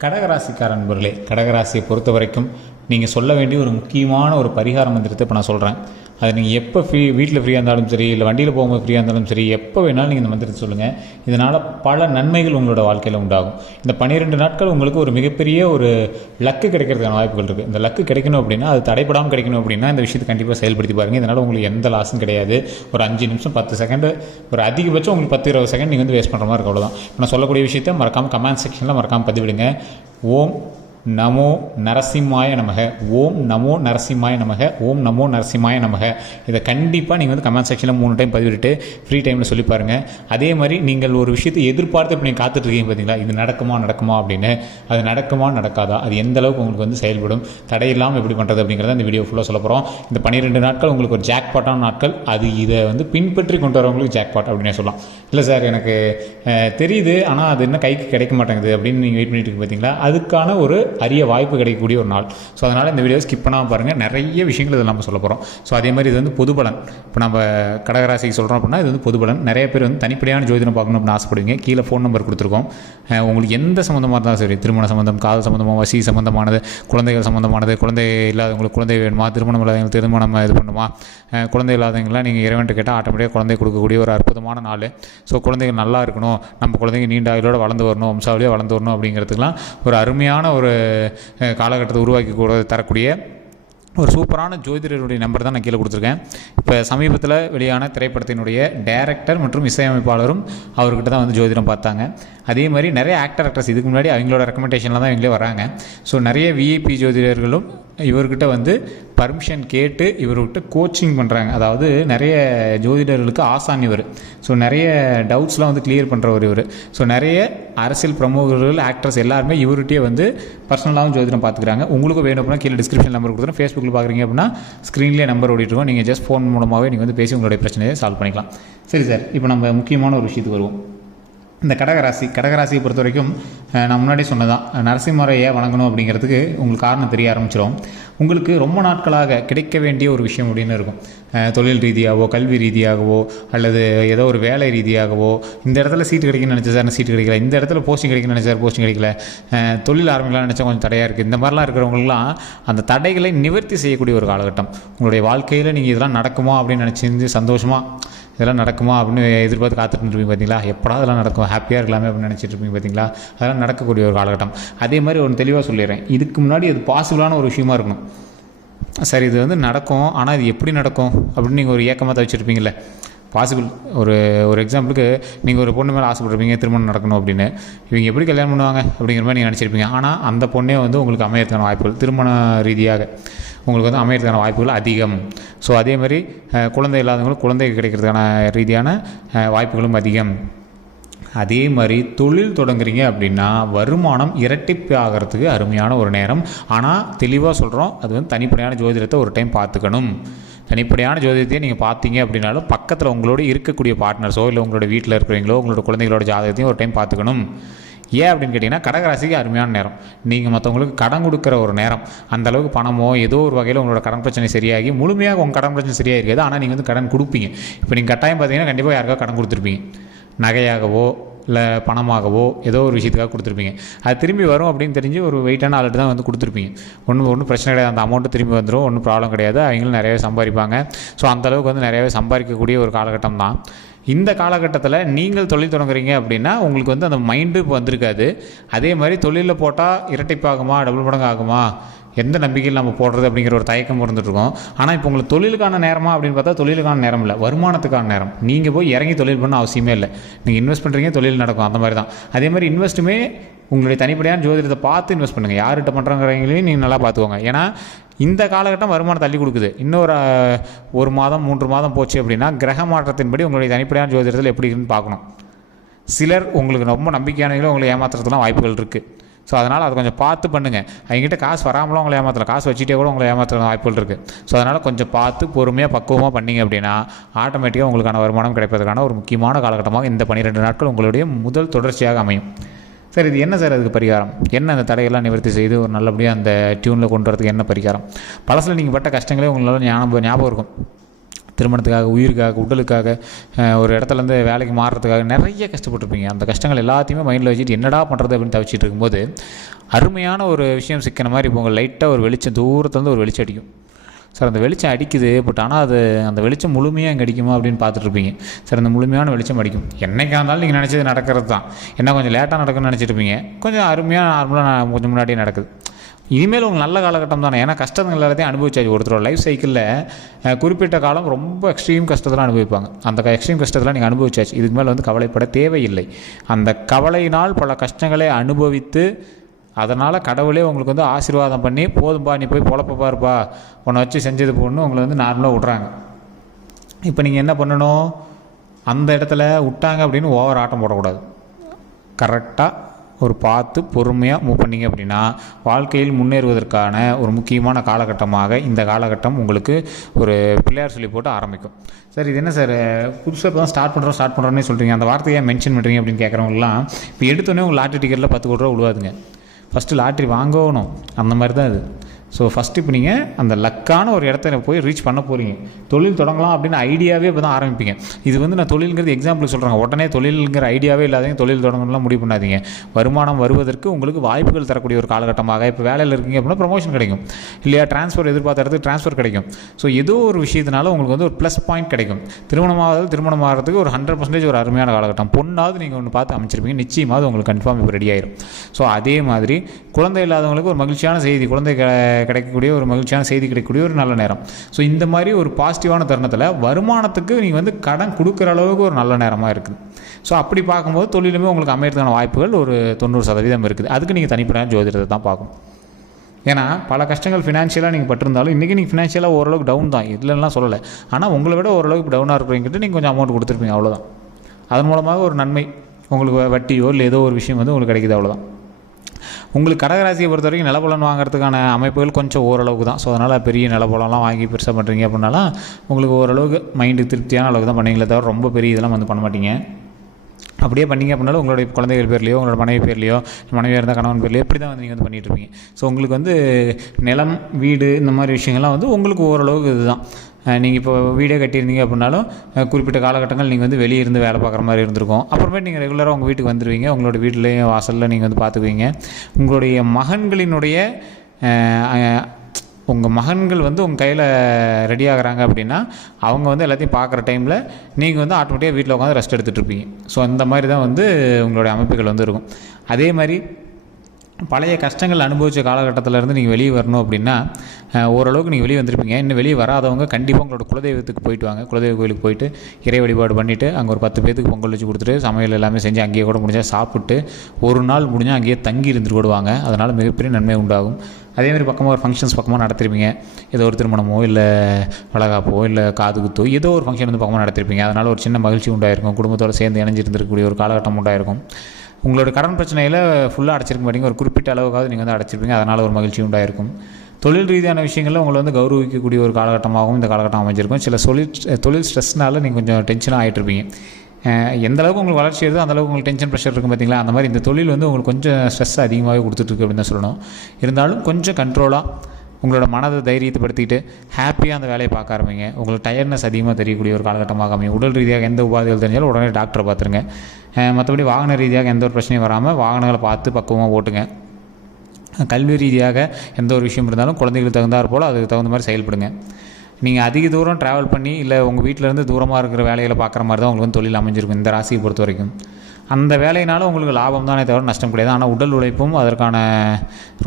கடகராசிக்கார நண்பர்களே கடகராசியை பொறுத்த வரைக்கும் நீங்கள் சொல்ல வேண்டிய ஒரு முக்கியமான ஒரு பரிகார மந்திரத்தை இப்போ நான் சொல்கிறேன் அது நீங்கள் எப்போ ஃப்ரீ வீட்டில் ஃப்ரீயாக இருந்தாலும் சரி இல்லை வண்டியில் போகும்போது ஃப்ரீயாக இருந்தாலும் சரி எப்போ வேணாலும் நீங்கள் இந்த மந்திரத்தை சொல்லுங்கள் இதனால் பல நன்மைகள் உங்களோட வாழ்க்கையில் உண்டாகும். இந்த பன்னிரெண்டு நாட்கள் உங்களுக்கு ஒரு மிகப்பெரிய ஒரு லக்கு கிடைக்கிறதுக்கான வாய்ப்புகள் இருக்குது இந்த லக்கு கிடைக்கணும் அப்படின்னா அது தடைப்படாமல் கிடைக்கணும் அப்படின்னா இந்த விஷயத்தை கண்டிப்பாக செயல்படுத்தி பாருங்கள் இதனால் உங்களுக்கு எந்த லாஸும் கிடையாது. ஒரு அஞ்சு நிமிஷம் பத்து செகண்டு ஒரு அதிகபட்சம் உங்களுக்கு பத்து இருபது செகண்ட் நீங்கள் வந்து வேஸ்ட் பண்ணுற மாதிரி இருக்கும் அவ்வளோதான் இப்போ நான் சொல்லக்கூடிய விஷயத்தை மறக்காமல் கமெண்ட் செக்ஷனில் மறக்காமல் பதிவிடுங்க. ஓம் நமோ நரசிம்மாய நமக. ஓம் நமோ நரசிம்மாய நமக. ஓம் நமோ நரசிம்மாய நமக. இதை கண்டிப்பாக நீங்கள் வந்து கமெண்ட் செக்ஷனில் மூணு டைம் பதிவிட்டு ஃப்ரீ டைமில் சொல்லி பாருங்கள் அதே மாதிரி நீங்கள் ஒரு விஷயத்தை எதிர்பார்த்து இப்போ நீங்கள் காத்துட்ருக்கீங்க பார்த்தீங்களா இது நடக்குமா நடக்குமா அப்படின்னு. அது நடக்குமா நடக்காதா? அது எந்த அளவுக்கு உங்களுக்கு வந்து செயல்படும்? தடையில்லாமல் எப்படி பண்ணுறது அப்படிங்கிறத இந்த வீடியோ ஃபுல்லாக சொல்ல போகிறோம் இந்த பன்னிரெண்டு நாட்கள் உங்களுக்கு ஒரு ஜாக்பாட்டான நாட்கள். அது இதை வந்து பின்பற்றி கொண்டு வரவங்களுக்கு ஜாக்பாட் அப்படின்னே சொல்லலாம். இல்லை சார் எனக்கு தெரியுது. ஆனால் அது இன்னும் கைக்கு கிடைக்க மாட்டேங்குது அப்படின்னு நீங்கள் வெயிட் பண்ணிட்டு பார்த்தீங்களா அதுக்கான ஒரு அரிய வாய்ப்பு கிடைக்கக்கூடிய ஒரு நாள். ஸோ அதனால் இந்த வீடியோ ஸ்கிப் பண்ணாமல் பாருங்கள் நிறைய விஷயங்கள் இதில் நம்ம சொல்ல போகிறோம் ஸோ அதே மாதிரி இது வந்து பொதுபலன். இப்போ நம்ம கடகராசிக்கு சொல்கிறோம் அப்படின்னா இது வந்து பொதுபலன். நிறைய பேர் வந்து தனிப்படையான ஜோதிடம் பார்க்கணும் அப்படின்னு ஆசைப்படுவீங்க. கீழே ஃபோன் நம்பர் கொடுத்துருக்கோம். உங்களுக்கு எந்த சம்மந்தமாக இருந்தாலும் சரி. திருமண சம்மந்தம் காதல் சம்மந்தமாக வசி சம்மந்தமானது குழந்தைகள் சம்மந்தமானது குழந்தை இல்லாதவங்களுக்கு குழந்தை வேணுமா திருமணம் இல்லாதவங்களுக்கு திருமணம் இது பண்ணுமா குழந்தை இல்லாதவங்களாம் நீங்கள் இறைவன்ட்டு கேட்டால் ஆட்டோமேட்டிக்காக குழந்தை கொடுக்கக்கூடிய ஒரு அற்புதமான நாள். ஸோ குழந்தைகள் நல்லா இருக்கணும். நம்ம குழந்தைங்க நீண்ட ஆயுளோடு வளர்ந்து வரணும். வம்சாவளியாக வளர்ந்து வரணும் அப்படிங்கிறதுக்கெலாம் ஒரு அருமையான ஒரு காலகட்டத்தை உருவாக்கி கூட தரக்கூடிய ஒரு சூப்பரான ஜோதிடருடைய நம்பர் தான் நான் கீழே கொடுத்துருக்கேன். இப்போ சமீபத்தில் வெளியான திரைப்படத்தினுடைய டைரக்டர் மற்றும் இசையமைப்பாளரும் அவர்கிட்ட தான் வந்து ஜோதிடம் பார்த்தாங்க. அதே மாதிரி நிறைய ஆக்டர் ஆக்ட்ரஸ் இதுக்கு முன்னாடி அவங்களோட ரெக்கமெண்டேஷனில் தான் இவங்களே வராங்க. ஸோ நிறைய விஐபி ஜோதிடர்களும் இவர்கிட்ட வந்து பர்மிஷன் கேட்டு இவர்கிட்ட கோச்சிங் பண்ணுறாங்க அதாவது நிறைய ஜோதிடர்களுக்கு ஆசான் இவர். ஸோ நிறைய டவுட்ஸ்லாம் வந்து கிளியர் பண்ணுறவர் இவர். ஸோ நிறைய அரசியல் பிரமுகர்கள் ஆக்ட்ரஸ் எல்லாருமே இவர்கிட்டயே வந்து பர்சனலாகவும் ஜோதிடம் பார்த்துக்கிறாங்க. உங்களுக்கு வேணும் அப்படின்னா கீழே டிஸ்கிரிப்ஷன் நம்பர் கொடுத்துருவோம் ஃபேஸ்புக்கில் பார்க்குறீங்க அப்படின்னா ஸ்க்ரீன்லேயே நம்பர் ஓடிட்டுருக்கோம். நீங்கள் ஜஸ்ட் ஃபோன் மூலமாகவே நீங்கள் வந்து பேசி உங்களுடைய பிரச்சனையை சால்வ் பண்ணிக்கலாம். சரி சார் இப்போ நம்ம முக்கியமான ஒரு விஷயத்துக்கு வருவோம். இந்த கடகராசி கடகராசியை பொறுத்த வரைக்கும் நான் முன்னாடி சொன்னதான் நரசிம்மரையை வணங்கணும் அப்படிங்கிறதுக்கு உங்களுக்கு காரணம் தெரிய ஆரம்பிச்சிடும் உங்களுக்கு ரொம்ப நாட்களாக கிடைக்க வேண்டிய ஒரு விஷயம் அப்படின்னு இருக்கும். தொழில் ரீதியாகவோ கல்வி ரீதியாகவோ அல்லது ஏதோ ஒரு வேலை ரீதியாகவோ இந்த இடத்துல சீட்டு கிடைக்குன்னு நினச்சா சார் சீட்டு கிடைக்கல. இந்த இடத்துல போஸ்டிங் கிடைக்குன்னு நினச்சா போஸ்டிங் கிடைக்கல. தொழில் ஆரம்பிக்கலாம் நினச்சா கொஞ்சம் தடையாக இருக்குது இந்த மாதிரிலாம் இருக்கிறவங்களுக்குலாம் அந்த தடைகளை நிவர்த்தி செய்யக்கூடிய ஒரு காலகட்டம். உங்களுடைய வாழ்க்கையில் நீங்கள் இதெல்லாம் நடக்குமா அப்படின்னு நினச்சிருந்து சந்தோஷமாக இதெல்லாம் நடக்குமா அப்படின்னு எதிர்பார்த்து காத்துட்டு இருப்பீங்க பார்த்தீங்களா எப்படா அதெல்லாம் நடக்கும்? ஹாப்பியாக இருக்கலாமே அப்படின்னு நினச்சிட்டு இருப்பீங்க பார்த்தீங்களா அதெல்லாம் நடக்கக்கூடிய ஒரு காலகட்டம். அதே மாதிரி ஒன்று தெளிவாக சொல்லிடுறேன். இதுக்கு முன்னாடி அது பாசிபிளான ஒரு விஷயமா இருக்கணும். சரி இது வந்து நடக்கும் ஆனால் இது எப்படி நடக்கும் அப்படின்னு நீங்கள் ஒரு ஏக்கமாக தான் வச்சுருப்பீங்களே பாசிபிள் ஒரு ஒரு எக்ஸாம்பிளுக்கு நீங்கள் ஒரு பொண்ணு மேலே ஆசைப்பட்டிருப்பீங்க திருமணம் நடக்கணும் அப்படின்னு. இவங்க எப்படி கல்யாணம் பண்ணுவாங்க அப்படிங்கிற மாதிரி நீங்கள் நினச்சிருப்பீங்க. ஆனால் அந்த பொண்ணே வந்து உங்களுக்கு அமையறதுக்கான வாய்ப்புகள் திருமண ரீதியாக. உங்களுக்கு வந்து அமையிறதுக்கான வாய்ப்புகள் அதிகம். ஸோ அதே மாதிரி குழந்தை இல்லாதவங்களுக்கு குழந்தை கிடைக்கிறதுக்கான ரீதியான வாய்ப்புகளும் அதிகம். அதே மாதிரி தொழில் தொடங்குறீங்க அப்படின்னா வருமானம் இரட்டிப்பு ஆகிறதுக்கு அருமையான ஒரு நேரம். ஆனால் தெளிவாக சொல்கிறோம் அது வந்து தனிப்படையான ஜோதிடத்தை ஒரு டைம் பார்த்துக்கணும். தனிப்படையான ஜோதிடத்தையே நீங்கள் பார்த்தீங்க அப்படின்னாலும் பக்கத்தில் உங்களோட இருக்கக்கூடிய பார்ட்னர்ஸோ இல்லை உங்களோட வீட்டில் இருக்கிறவங்களோ உங்களோட குழந்தைகளோட ஜாதகத்தையும் ஒரு டைம் பார்த்துக்கணும். ஏன் அப்படின்னு கேட்டிங்கன்னா கடகராசிக்கு அருமையான நேரம். நீங்கள் மற்றவங்களுக்கு கடன் கொடுக்குற ஒரு நேரம். அந்தளவுக்கு பணமோ ஏதோ ஒரு வகையில் உங்களோட கடன் பிரச்சனை சரியாகி முழுமையாக உங்கள் கடன் பிரச்சனை சரியாக இருக்காது. ஆனால் நீங்கள் வந்து கடன் கொடுப்பீங்க. இப்போ நீங்கள் கட்டாயம் பார்த்தீங்கன்னா கண்டிப்பாக யாருக்கா கடன் கொடுத்துருப்பீங்க. நகையாகவோ இல்லை பணமாகவோ ஏதோ ஒரு விஷயத்துக்காக கொடுத்துருப்பீங்க. அது திரும்பி வரும் அப்படின்னு தெரிஞ்சு ஒரு வெயிட்டான ஆள்கிட்ட தான் வந்து கொடுத்துருப்பீங்க. ஒன்றும் ஒன்றும் பிரச்சனை கிடையாது. அந்த அமௌண்ட்டு திரும்பி வந்துடும் ஒன்றும் ப்ராப்ளம் கிடையாது. அவங்களும் நிறையவே சம்பாதிப்பாங்க. ஸோ அந்தளவுக்கு வந்து நிறையவே சம்பாதிக்கக்கூடிய ஒரு காலகட்டம் தான். இந்த காலகட்டத்தில் நீங்கள் தொழில் தொடங்குறீங்க அப்படின்னா உங்களுக்கு வந்து அந்த மைண்டு இப்போ வந்திருக்காது. அதே மாதிரி தொழிலில் போட்டால் இரட்டிப்பாகுமா டபுள் மடங்கு ஆகுமா எந்த நம்பிக்கையில் நம்ம போடுறது அப்படிங்கிற ஒரு தயக்கம் இருந்துட்டுருக்கோம். ஆனால் இப்போ உங்களுக்கு தொழிலுக்கான நேரமா அப்படின்னு பார்த்தா தொழிலுக்கான நேரம் இல்லை. வருமானத்துக்கான நேரம். நீங்கள் போய் இறங்கி தொழில் பண்ண அவசியமே இல்லை. நீங்கள் இன்வெஸ்ட் பண்ணுறீங்க தொழில் நடக்கும். அந்த மாதிரி தான் அதே மாதிரி இன்வெஸ்ட்டுமே உங்களுடைய தனிப்படையான ஜோதிடத்தை பார்த்து இன்வெஸ்ட் பண்ணுங்கள் யார்கிட்ட பண்ணுறங்கிறவங்களையும் நீங்கள் நல்லா பார்த்துக்கோங்க. ஏன்னா இந்த காலகட்டம் வருமானம் தள்ளி கொடுக்குது. இன்னொரு ஒரு மாதம் மூன்று மாதம் போச்சு அப்படின்னா கிரக மாற்றத்தின்படி உங்களுடைய தனிப்படையான ஜோதிடத்தில் எப்படி இருக்குன்னு பார்க்கணும். சிலர் உங்களுக்கு ரொம்ப நம்பிக்கையானவங்களும் உங்களை ஏமாத்துறதுலாம் வாய்ப்புகள் இருக்குது ஸோ அதனால் அதை கொஞ்சம் பார்த்து பண்ணுங்கள் அவங்ககிட்ட காசு வராமலும் உங்களை ஏமாற்றலாம் காசு வச்சுட்டே கூட உங்களை ஏமாற்றுற வாய்ப்புகள் இருக்குது ஸோ அதனால் கொஞ்சம் பார்த்து பொறுமையாக பக்குவமாக பண்ணீங்க அப்படின்னா ஆட்டோமேட்டிக்காக உங்களுக்கான வருமானம் கிடைப்பதற்கான ஒரு முக்கியமான காலகட்டமாக இந்த பன்னிரெண்டு நாட்கள் உங்களுடைய முதல் தொடர்ச்சியாக அமையும். சார் இது என்ன சார் அதுக்கு பரிகாரம்? என்ன அந்த தடையெல்லாம் நிவர்த்தி செய்து ஒரு நல்லபடியாக அந்த டியூனில் கொண்டு வரதுக்கு என்ன பரிகாரம்? பழசில் நீங்கள் பட்ட கஷ்டங்களே உங்களால் ஞாபகம் ஞாபகம் இருக்கும். திருமணத்துக்காக உயிருக்காக உடலுக்காக ஒரு இடத்துலேருந்து வேலைக்கு மாறுறதுக்காக நிறைய கஷ்டப்பட்டிருப்பீங்க. அந்த கஷ்டங்கள் எல்லாத்தையுமே மைண்டில் வச்சுட்டு என்னடா பண்ணுறது அப்படின்னு தவிச்சிட்டு இருக்கும்போது அருமையான ஒரு விஷயம் சிக்கின மாதிரி இப்போ உங்கள் லைட்டாக ஒரு வெளிச்சம் தூரத்துலேருந்து ஒரு வெளிச்சம் அடிக்கும். சார் அந்த வெளிச்சம் அடிக்குது பட் ஆனால் அது அந்த வெளிச்சம் முழுமையாக இங்கே அடிக்குமா அப்படின்னு பார்த்துட்டு இருப்பீங்க சார் அந்த முழுமையான வெளிச்சம் அடிக்கும். என்றைக்கா இருந்தாலும் நீங்கள் நினச்சது நடக்கிறது தான். என்ன கொஞ்சம் லேட்டாக நடக்கும்னு நினச்சிருப்பீங்க கொஞ்சம் அருமையாக நார்மலாக கொஞ்சம் முன்னாடியே நடக்குது. இனிமேல் உங்களுக்கு நல்ல காலகட்டம் தானே. ஏன்னா கஷ்டங்கள் எல்லாத்தையும் அனுபவிச்சாச்சு. ஒருத்தரோட லைஃப் சைக்கிளில் குறிப்பிட்ட காலம் ரொம்ப எக்ஸ்ட்ரீம் கஷ்டத்தெல்லாம் அனுபவிப்பாங்க. அந்த எக்ஸ்ட்ரீம் கஷ்டத்தெல்லாம் நீங்கள் அனுபவிச்சாச்சு. இதுக்கு மேலே வந்து கவலைப்பட தேவையில்லை. அந்த கவலையினால் பல கஷ்டங்களை அனுபவித்து அதனால் கடவுளே உங்களுக்கு வந்து ஆசீர்வாதம் பண்ணி போதும்பா நீ போய் பொழப்ப பாருப்பா. உன்னை வச்சு செஞ்சது போடணும் உங்களை வந்து நார்மலாக விட்றாங்க. இப்போ நீங்கள் என்ன பண்ணணும்? அந்த இடத்துல விட்டாங்க அப்படின்னு ஓவர் ஆட்டம் போடக்கூடாது. கரெக்டாக ஒரு பார்த்து பொறுமையாக மூவ் பண்ணீங்க அப்படின்னா வாழ்க்கையில் முன்னேறுவதற்கான ஒரு முக்கியமான காலகட்டமாக இந்த காலகட்டம் உங்களுக்கு ஒரு பிள்ளையார் சொல்லி போட்டு ஆரம்பிக்கும். சார் இது என்ன சார்? புதுசாக இப்போ தான் ஸ்டார்ட் பண்ணுறோம் ஸ்டார்ட் பண்ணுறோன்னே சொல்கிறீங்க அந்த வார்த்தையை மென்ஷன் பண்ணுறீங்க அப்படின்னு கேட்குறவங்களாம் இப்போ எடுத்தோடனே உங்கள் லாட்டரி டிக்கெட்டில் பத்து கோடி ரூபா விழுவாதுங்க. ஃபஸ்ட்டு லாட்ரி வாங்கணும். அந்த மாதிரி தான் இது. ஸோ ஃபஸ்ட்டு இப்போ நீங்கள் அந்த லக்கான ஒரு இடத்துல போய் ரீச் பண்ண போகிறீங்க தொழில் தொடங்கலாம் அப்படின்னு ஐடியாவே இப்போ தான் ஆரம்பிப்பீங்க. இது வந்து நான் தொழிலுங்கிறது எக்ஸாம்பிள் சொல்கிறேன் உடனே தொழிலுங்கிற ஐடியாவே இல்லாதீங்க. தொழில் தொடங்கணும்லாம் முடிவு பண்ணாதீங்க. வருமானம் வருவதற்கு உங்களுக்கு வாய்ப்புகள் தரக்கூடிய ஒரு காலகட்டமாக. இப்போ வேலையில் இருக்கீங்க அப்படின்னா ப்ரொமோஷன் கிடைக்கும். இல்லையா ட்ரான்ஸ்ஃபர் எதிர்பார்த்த இடத்துக்கு ட்ரான்ஸ்ஃபர் கிடைக்கும். ஸோ ஏதோ ஒரு விஷயத்தினால உங்களுக்கு வந்து ஒரு ப்ளஸ் பாயிண்ட் கிடைக்கும். திருமணமாவது திருமணம் ஆகிறதுக்கு ஒரு ஹண்ட்ரட் பர்சன்டேஜ் ஒரு அருமையான காலகட்டம். பொண்ணாவது நீங்கள் ஒன்று பார்த்து அமைச்சிருப்பீங்க. நிச்சயமாக உங்களுக்கு கன்ஃபார்ம் இப்போ ரெடி ஆயிரும். ஸோ அதே மாதிரி குழந்தை இல்லாதவங்களுக்கு ஒரு மகிழ்ச்சியான செய்தி. குழந்தை கிடைக்கக்கூடிய ஒரு மகிழ்ச்சியான செய்தி கிடைக்கக்கூடிய ஒரு நல்ல நேரம். ஸோ இந்த மாதிரி ஒரு பாசிட்டிவான தருணத்தில் வருமானத்துக்கு நீங்கள் வந்து கடன் கொடுக்குற அளவுக்கு ஒரு நல்ல நேரமாக இருக்குது. ஸோ அப்படி பார்க்கும்போது தொழிலுமே உங்களுக்கு அமையறதுக்கான வாய்ப்புகள் ஒரு தொண்ணூறு சதவீதம் இருக்குது. அதுக்கு நீங்கள் தனிப்பட்ட ஜோதிடத்தை தான் பார்க்கணும். ஏன்னா பல கஷ்டங்கள் ஃபினான்ஷியலாக நீங்கள் பட்டிருந்தாலும் இன்றைக்கி நீங்கள் ஃபினான்ஷியலாக ஓரளவுக்கு டவுன் தான். இல்லைன்னா சொல்லலை. ஆனால் உங்களை விட ஓரளவுக்கு டவுனாக இருக்கிறவங்கிட்ட நீங்கள் கொஞ்சம் அமௌண்ட் கொடுத்துருப்பீங்க அவ்வளோதான் அதன் மூலமாக ஒரு நன்மை உங்களுக்கு வட்டியோ இல்லை ஏதோ ஒரு விஷயம் வந்து உங்களுக்கு கிடைக்குது அவ்வளோதான் உங்களுக்கு கடகராசியை பொறுத்த வரைக்கும் நிலப்பலன் வாங்குறதுக்கான அமைப்புகள் கொஞ்சம் ஓரளவுக்கு தான். ஸோ அதனால் பெரிய நிலப்பலம்லாம் வாங்கி பெருசாக பண்ணுறீங்க அப்படின்னாலாம் உங்களுக்கு ஓரளவுக்கு மைண்டு திருப்தியான அளவுக்கு தான் பண்ணுவீங்களே தவிர ரொம்ப பெரிய இதெல்லாம் வந்து பண்ண மாட்டீங்க. அப்படியே பண்ணீங்க அப்படின்னாலும் உங்களுடைய குழந்தைகள் பேர்லையோ உங்களோட மனைவி பேர்லையோ மனைவியாக இருந்தால் கணவன் பேர்லையோ இப்படி தான் வந்து நீங்கள் வந்து பண்ணிகிட்ருப்பீங்க ஸோ உங்களுக்கு வந்து நிலம் வீடு இந்த மாதிரி விஷயங்கள்லாம் வந்து உங்களுக்கு ஓரளவுக்கு இதுதான். நீங்கள் இப்போ வீடே கட்டியிருந்தீங்க அப்படின்னாலும் குறிப்பிட்ட காலகட்டங்கள் நீங்கள் வந்து வெளியே இருந்து வேலை பார்க்குற மாதிரி இருந்திருக்கும். அப்புறமேட்டு நீங்கள் ரெகுலராக உங்கள் வீட்டுக்கு வந்துடுவீங்க உங்களோட வீட்டிலையும் வாசலில் நீங்கள் வந்து பார்த்துக்குவீங்க. உங்களுடைய மகன்களினுடைய உங்கள் மகன்கள் வந்து உங்கள் கையில் ரெடி ஆகிறாங்க அப்படின்னா அவங்க வந்து எல்லாத்தையும் பார்க்குற டைமில் நீங்கள் வந்து ஆட்டோமேட்டிக்காக வீட்டில் உட்காந்து ரெஸ்ட் எடுத்துகிட்டு இருப்பீங்க. ஸோ அந்த மாதிரி தான் வந்து உங்களுடைய அமைப்புகள் வந்து இருக்கும். அதே மாதிரி பழைய கஷ்டங்கள் அனுபவித்த காலகட்டத்தில் இருந்து நீங்கள் வெளியே வரணும் அப்படின்னா ஓரளவுக்கு நீங்கள் வெளியே வந்திருப்பீங்க. இன்னும் வெளியே வராதவங்க கண்டிப்பாக உங்களோட குலதெய்வத்துக்கு போயிட்டு வாங்க. குலதெய்வ கோயிலுக்கு போயிட்டு இறை வழிபாடு பண்ணிவிட்டு அங்கே ஒரு பத்து பேத்துக்கு பொங்கல் வச்சு கொடுத்துட்டு சமையல் எல்லாமே செஞ்சு அங்கேயே கூட முடிஞ்சால் சாப்பிட்டு ஒரு நாள் முடிஞ்சால் அங்கேயே தங்கி இருந்துட்டு விடுவாங்க அதனால் மிகப்பெரிய நன்மை உண்டாகும். அதேமாதிரி பக்கமாக ஒரு ஃபங்க்ஷன்ஸ் பக்கமாக நடத்திருப்பீங்க. ஏதோ ஒரு திருமணமோ இல்லை வளகாப்போ இல்லை காது குத்தோ ஏதோ ஒரு ஃபங்க்ஷன் வந்து பக்கமாக நடத்திருப்பீங்க. அதனால் ஒரு சின்ன மகிழ்ச்சி உண்டாயிருக்கும். குடும்பத்தோடு சேர்ந்து இணைஞ்சிருந்திருக்கக்கூடிய ஒரு காலகட்டம் உண்டாயிருக்கும். உங்களோட கடன் பிரச்சனையில் ஃபுல்லாக அடைச்சிருக்க மாட்டீங்க. ஒரு குறிப்பிட்ட அளவுக்காவது நீங்கள் வந்து அடைச்சிருப்பீங்க. அதனால் ஒரு மகிழ்ச்சி உண்டாயிருக்கும். தொழில் ரீதியான விஷயங்களில் உங்களை வந்து கௌரவிக்கக்கூடிய ஒரு காலகட்டமாகவும் இந்த காலகட்டம் அமைஞ்சிருக்கும். சில தொழில் தொழில் ஸ்ட்ரெஸ்னால நீங்கள் கொஞ்சம் டென்ஷனாக ஆகிட்டு இருப்பீங்க எந்த அளவுக்கு உங்களுக்கு வளர்ச்சி வருதோ அந்த அளவுக்கு உங்களுக்கு டென்ஷன் ப்ரெஷர் இருக்கும் பார்த்தீங்களா அந்த மாதிரி இந்த தொழில் வந்து உங்களுக்கு கொஞ்சம் ஸ்ட்ரெஸ் அதிகமாகவே கொடுத்துட்ருக்கு அப்படின்னு தான் சொல்லணும். இருந்தாலும் கொஞ்சம் கண்ட்ரோலாக உங்களோட மனதை தைரியத்தைப்படுத்திக்கிட்டு ஹாப்பியாக அந்த வேலையை பார்க்க ஆரம்பிங்க. உங்களுக்கு டயர்னஸ் அதிகமாக தெரியக்கூடிய ஒரு காலகட்டமாக அமையும். உடல் ரீதியாக எந்த உபாதைகள் தெரிஞ்சாலும் உடனே டாக்டரை பார்த்துருங்க. மற்றபடி வாகன ரீதியாக எந்த ஒரு பிரச்சனையும் வராமல் வாகனங்களை பார்த்து பக்குவமாக ஓட்டுங்க. கல்வி ரீதியாக எந்த ஒரு விஷயம் இருந்தாலும் குழந்தைகளுக்கு தகுந்தாற் போல் அதுக்கு தகுந்த மாதிரி செயல்படுங்க. நீங்கள் அதிக தூரம் ட்ராவல் பண்ணி இல்லை உங்கள் வீட்டிலேருந்து தூரமாக இருக்கிற வேலைகளை பார்க்குற மாதிரி தான் உங்களுக்கு வந்து தொழில் அமைஞ்சிருக்கும் இந்த ராசியை பொறுத்த வரைக்கும் அந்த வேலையினால உங்களுக்கு லாபம் தானே தவிர நஷ்டம் கிடையாது. ஆனால் உடல் உழைப்பும் அதற்கான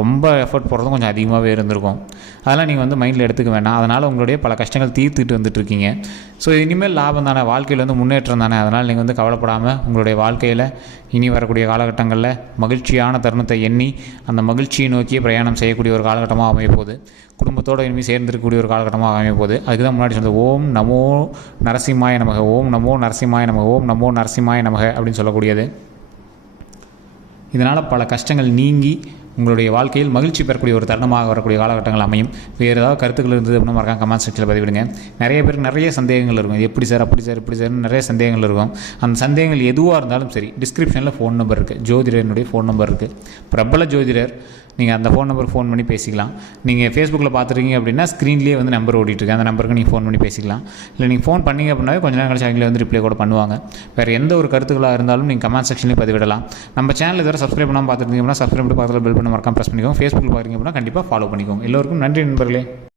ரொம்ப எஃபர்ட் போடுறதும் கொஞ்சம் அதிகமாகவே இருந்திருக்கும். அதெல்லாம் நீங்கள் வந்து மைண்டில் எடுத்துக்க வேண்டாம். அதனால் உங்களுடைய பல கஷ்டங்கள் தீர்த்துட்டு வந்துட்டுருக்கீங்க. ஸோ இனிமேல் லாபம் தானே வாழ்க்கையில் வந்து முன்னேற்றம் தானே. அதனால் நீங்கள் வந்து கவலைப்படாமல் உங்களுடைய வாழ்க்கையில் இனி வரக்கூடிய காலகட்டங்களில் மகிழ்ச்சியான தருணத்தை எண்ணி அந்த மகிழ்ச்சியை நோக்கி பிரயாணம் செய்யக்கூடிய ஒரு காலகட்டமாக அமைய போகுது. குடும்பத்தோடு இனிமேல் சேர்ந்திருக்கக்கூடிய ஒரு காலகட்டமாக அமைய போகுது. அதுக்கு தான் முன்னாடி சொன்னது ஓம் நமோ நரசிம்மாய நமக ஓம் நமோ நரசிம்மாய நமக ஓம் நமோ நரசிம்மாய நமக அப்படின்னு சொல்லக்கூடியது. இதனால் பல கஷ்டங்கள் நீங்கி உங்களுடைய வாழ்க்கையில் மகிழ்ச்சி பெறக்கூடிய ஒரு தருணமாக வரக்கூடிய காலகட்டங்கள் அமையும். வேறு ஏதாவது கருத்துக்கள் இருந்தது அப்படின்னா மறக்காம கமெண்ட் செக்ஷனில் பதிவிடுங்க. நிறைய பேருக்கு நிறைய சந்தேகங்கள் இருக்கும். இது எப்படி சார் அப்படி சார் இப்படி சார் நிறைய சந்தேகங்கள் இருக்கும். அந்த சந்தேகங்கள் எதுவாக இருந்தாலும் சரி டிஸ்கிரிப்ஷனில் ஃபோன் நம்பர் இருக்குது ஜோதிடனுடைய ஃபோன் நம்பர் இருக்குது பிரபல ஜோதிடர் நீங்கள் அந்த ஃபோன் நம்பருக்கு ஃபோன் பண்ணி பேசிக்கலாம். நீங்கள் ஃபேஸ்புக்கில் பார்த்துருக்கீங்க அப்படின்னா ஸ்க்ரீன்லேயே வந்து நம்பர் ஓடிட்டுருக்கு. அந்த நம்பருக்கு நீங்கள் ஃபோன் பண்ணி பேசிக்கலாம். இல்லை நீங்கள் ஃபோன் பண்ணீங்க அப்படின்னாவே கொஞ்ச நேரம் கழிச்சு அவங்களே வந்து ரிப்ளை கூட பண்ணுவாங்க. வேறு எந்த ஒரு கருத்துக்களாக இருந்தாலும் நீங்கள் கமெண்ட் செக்ஷன்லேயும் பதிவிடலாம். நம்ம சேனல் இதோட சப்ஸ்கிரைப் பண்ணாமல் பார்த்துருந்தீங்க அப்படின்னா சப்ஸ்கிரைப் பண்ணி பக்கத்தில் பெல் பண்ண மறக்காம ப்ரெஸ் பண்ணிக்கோங்க. ஃபேஸ்புக்கில் பார்க்குறீங்க அப்படின்னா கண்டிப்பாக ஃபாலோ பண்ணிக்கோங்க. எல்லோருக்கும் நன்றி நண்பர்களே.